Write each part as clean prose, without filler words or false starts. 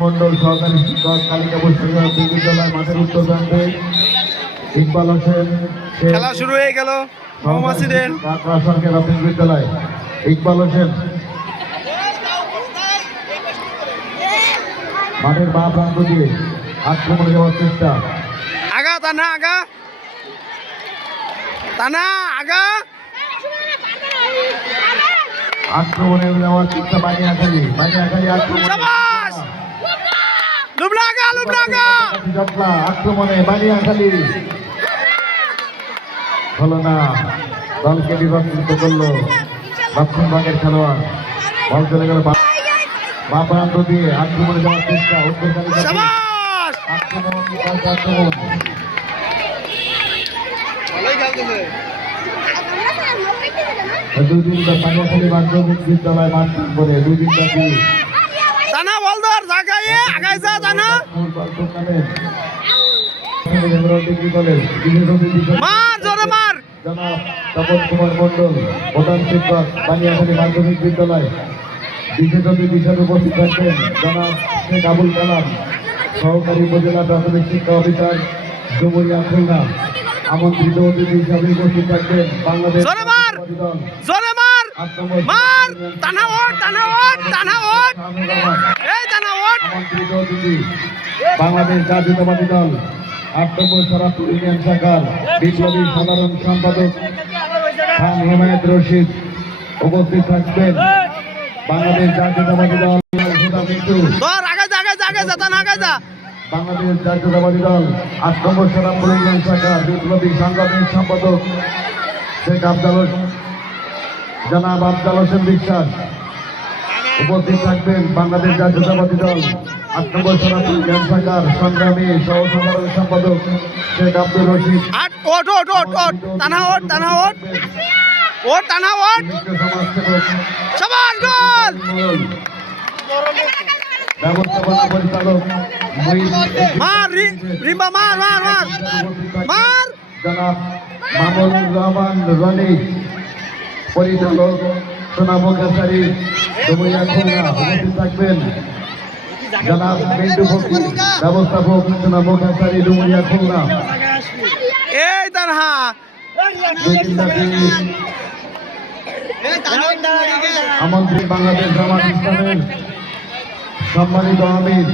মন্ডল সহকারী শিক্ষক কালিকাপুর বিদ্যালয় মাঠের উত্তর প্রান্তে ইকবাল হোসেন খেলা শুরু হয়ে গেল মৌমাছিদের সরকারি প্রাথমিক বিদ্যালয়। ইকবাল হোসেন মাঠের বাঁ প্রান্ত দিয়ে আক্রমণে যাওয়ার চেষ্টা। আগা টানা আগা টানা আগা আক্রমণে যাওয়ার চেষ্টা বানিয়াখালী আক্রমণ আক্রমণে বানিয়াখালী হলো না, দলকে বিভক্ত করলো দক্ষিণ ভাগের খেলোয়াড়। বল চলে গেল বাঁ প্রান্ত দিয়ে আক্রমণে যাওয়ার চেষ্টা। আক্রমণ দুই দিন বানিয়াখালী মাধ্যমিক বিদ্যালয় মাঠ করে দুই দিন ব্যাপী টানা বল ধর জাগায় আগায় যা টানা মার জোরে মার। জনাব তপন কুমার মন্ডল প্রধান শিক্ষক বানিয়াখালী মাধ্যমিক বিদ্যালয়। বিশেষ অতিথি হিসেবে উপস্থিত থাকবেন জনাব শেখ আবুল কালাম সহকারী উপজেলা প্রাথমিক শিক্ষা অফিসার ডুমুরিয়া খুলনা। আমন্ত্রিত অতিথি হিসাবে উপস্থিত থাকবেন বাংলাদেশ জোরে মার মার টানা ওঠ টানা ওঠ টানা ওঠ এই টানা ওঠ। আমন্ত্রিত অতিথি বাংলাদেশ জাতীয়তাবাদী দল ৮ নম্বর সরাপুর ইউনিয়ন শাখার বিপ্লবী সাধারণ সম্পাদক খান হেমায়েত রশিদ উপস্থিত থাকবেন। বাংলাদেশ জাতীয়তাবাদী দল বাংলাদেশ জাতীয়তাবাদী দল ৮ নম্বর সরাপুর ইউনিয়ন শাখার বিপ্লবী সাংগঠনিক সম্পাদক শেখ জনাব আফজাল হোসেন বিশ্বাস উপস্থিত থাকবেন। বাংলাদেশ জাতীয়তাবাদী দল ৮ নম্বর সরাপুর ইউনিয়ন শাখার সংগ্রামী সহ সাধারণ সম্পাদক শেখ আব্দুর রশিদ। ব্যবস্থাপনা পরিচালক জনাব মামুনুর রহমান রনি, পরিচালক সোনামুখ আচারী ডুমুরিয়া খুলনা উপস্থিত থাকবেন। জনাব মিন্টু ফকির, ব্যবস্থাপক সোনামুখ আচারী ডুমুরিয়া খুলনা। আমন্ত্রিত বাংলাদেশ জামাত ইসলামের সম্মানিত আমির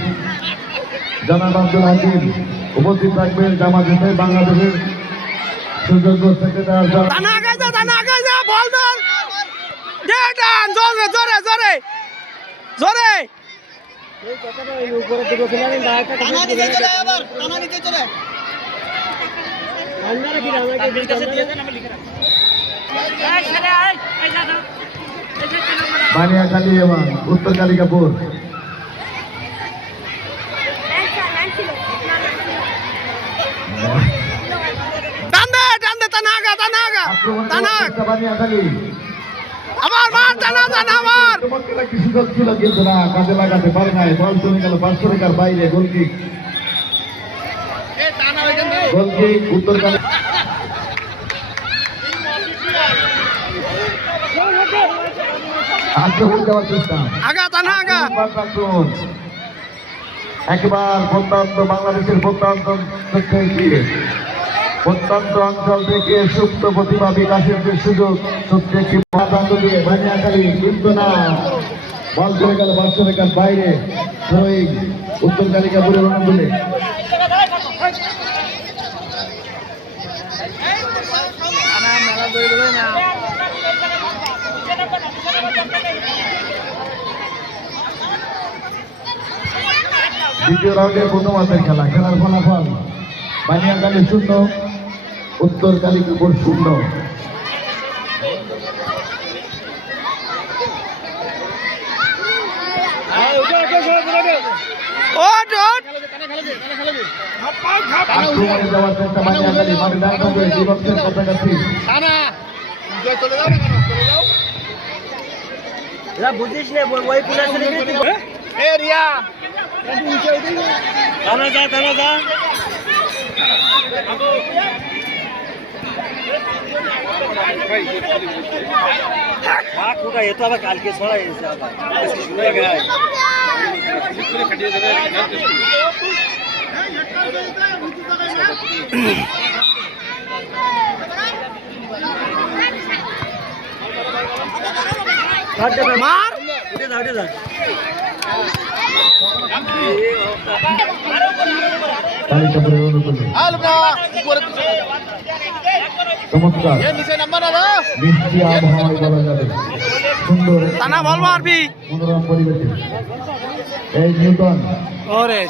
জনাব আব্দুল হাকিম উপস্থিত থাকবেন। জামাত ইসলামী বাংলাদেশের সুযোগ্য সেক্রেটারি বানিয়াখালী এবং উত্তর কালিকাপুর। সুযোগ ছিল কিন্তু না, কাজে লাগাতে পারে নাই। বল চলে গেল 500 টাকার বাইরে। গোলকিক উত্তর আক্রমণ দেওয়ার চেষ্টা। একবার প্রত্যন্ত বাংলাদেশের প্রত্যন্ত অঞ্চল থেকে সুপ্ত প্রতিভা বিকাশের যে সুযোগ সত্যি একটি দিয়ে বানিয়াখালী কিন্তু না, বল চলে গেল 500 টাকার বাইরে। উত্তর কালিকাপুরের অনুকূলে দ্বিতীয় রাউন্ডের প্রথম হাতের খেলার ফলাফল বানিয়াখালী 0, উত্তর কালিকাপুর 0। আক্রমণে যাওয়ার চেষ্টা বানিয়াখালী মাঠে দাঁড়িয়ে বিভক্তের কাছাকাছি। বুঝিস না ওই এরিয়া টানা যা ये तो अब काल के छोड़ा है मार তালিকা পরে অনুকূলে চমৎকার মিষ্টি আবহাওয়ায় বলা যাবে সুন্দর টানা বল মারবি মনোরম পরিবেশে এই নিউটন ওরে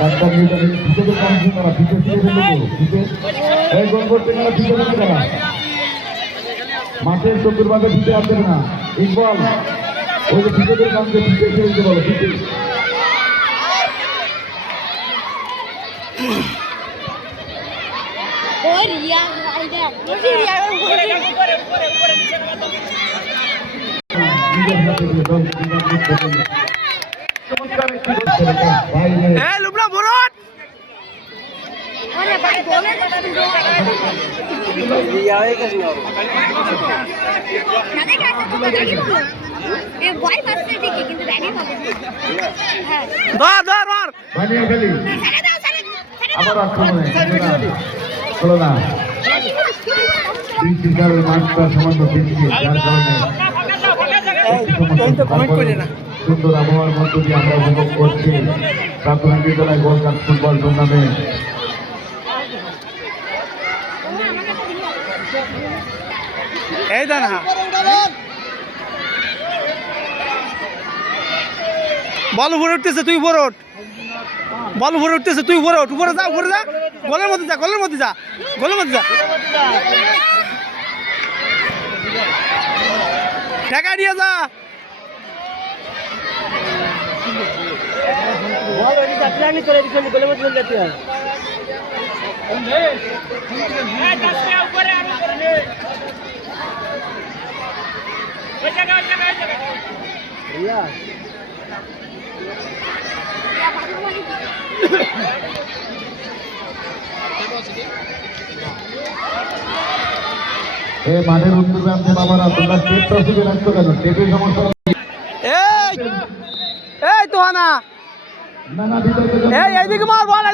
ডাক্তার নিউটন ভিতরে কাজ করা ভিতরে ফিরে ফেলবো ভিতরে এই গোল করতে গেলে ভিতরে ফিরে গেল মাঠের চতুর্ভাগে ভিতরে আসবে না ইকবাল ওই যে ভিতরে কাজ করে ভিতরে ফিরে বলো ভিতরে এ লুবনা বরট ধর মার বানিয়ে ফেলি আবার আক্রমণে হলো না তিনটিকার মাঠটা সামান্য পিছিয়ে যার কারণে সুন্দর আবহাওয়ার মধ্য দিয়ে আমরা উপভোগ করছি প্রাথমিক বিদ্যালয় গোল্ড কাপ ফুটবল টুর্নামেন্ট এই দেন বল উপরে উঠতেছে তুই উপরে উঠ বল উপরে উঠতেছে তুই উপরে উঠ উপরে যা গোলের মধ্যে যা টাকা দিয়ে যা এই মাঠের উত্তর প্রান্তে বাবারা তোমরা টেপটা শুধু রাখতো কেন টেপের সমস্যা এই তো না না বিতর্ক এইদিকে মার বল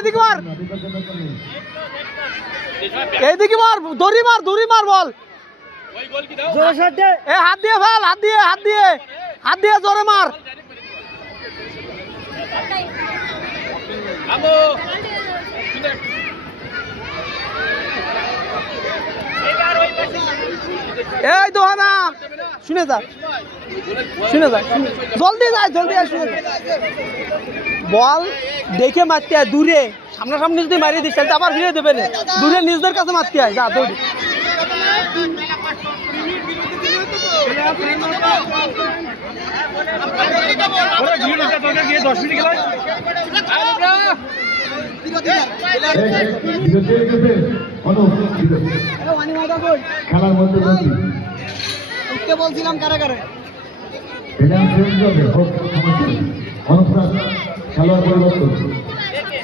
এইদিকে মার দড়ি মার বল হাত দিয়ে ফেল হাত দিয়ে জোরে মার এই তো না শুনে যা জলদি আয় শুনে বল দেখে মারতে হয় দূরে সামনাসামনি যদি মারিয়ে দিস তাহলে আবার ফিরে দেবে না দূরে নিজেদের কাছে মারতে হয় যা দৌড়ি খেলার মধ্যে বলছিলাম কারাগারে অনুপ্রাস খেলোয়াড় পরিবর্তন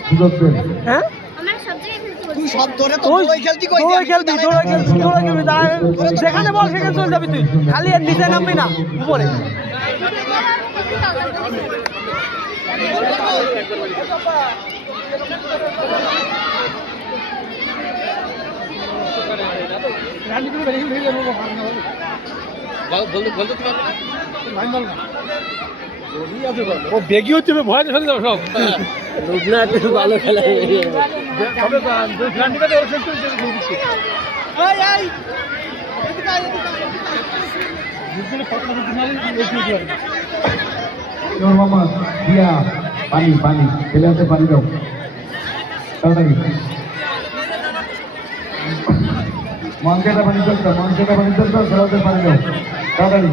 সুযোগ দেন হ্যাঁ যেখানে বল সেখানে চলে যাবি তুই খালি এর নিচে নামবি না উপরে ও বেগি হচ্ছে ভয় চলে যাবো সব ভালো খেলা দিয়া পানি ছেলে হাতে পানি দাও তাড়াতাড়ি মঞ্চেটা পানি চলতো ছেলে হাতে পানি দাও তাড়াতাড়ি